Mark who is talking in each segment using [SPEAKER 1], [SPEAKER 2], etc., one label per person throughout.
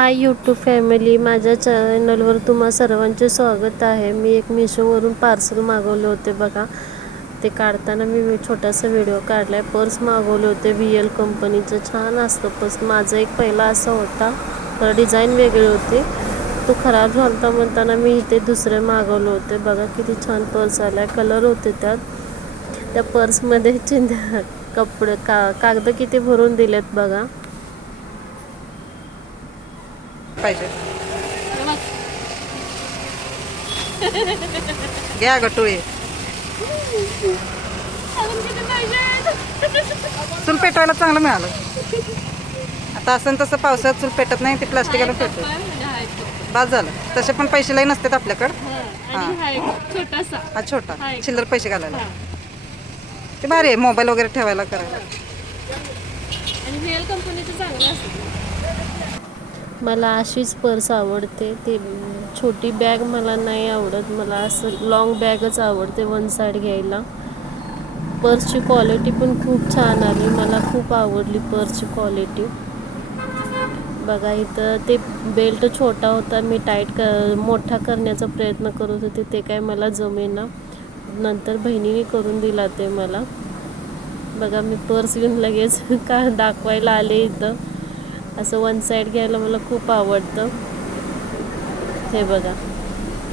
[SPEAKER 1] Hi YouTube family माझ्या चॅनलवर तुम्हा सर्वांचे स्वागत आहे. मी एक मिशोवरून पार्सल मागवले होते बघा. ते काढताना मी छोटासा व्हिडिओ काढला आहे पर्स मागवले होते. व्ही एल कंपनीचं छान असतं. पर्स माझा एक पहिला असा होता. तर डिझाईन वेगळी होती. तो खराब झाला होता म्हणताना मी इथे दुसरे मागवले होते. बघा किती छान पर्स आला आहे कलर होते त्यात. त्या पर्समध्ये चिंध्या कपडे का कागद किती भरून दिलेत बघा.
[SPEAKER 2] पाहिजे. घ्या गटुळे चूल पेटवायला चांगलं मिळालं. आता असं तसं पावसाळ्यात चूल पेटत नाही ते प्लास्टिकला पेटत. बाद झालं. तसे पण पैसे लई नसतात आपल्याकडं.
[SPEAKER 1] छोटासा.
[SPEAKER 2] हा छोटा. चिल्लर पैसे घालायला. ते भारी आहे मोबाईल वगैरे ठेवायला करायला.
[SPEAKER 1] आणि कंपनीचं चांगलं असतं. मला अशीच पर्स आवडते. ते छोटी बॅग मला नाही आवडत. मला असं लॉंग बॅगच आवडते वन साईड घ्यायला. पर्सची क्वालिटी पण खूप छान आली. मला खूप आवडली पर्सची क्वालिटी बघा इथं ते बेल्ट छोटा होता. मी टाईट क मोठा करण्याचा प्रयत्न करत होते. ते काय मला जमेना. नंतर बहिणीने करून दिला ते मला. बघा मी पर्स घेऊन लगेच का दाखवायला आले इथं. असं वन साईड घ्यायला मला खूप आवडतं. हे बघा.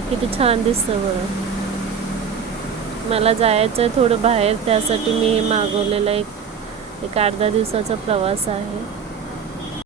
[SPEAKER 1] किती छान दिसतं बघा. मला जायचं आहे थोडं बाहेर त्यासाठी मी हे मागवलेलं एक एक आठ दहा दिवसाचा प्रवास आहे.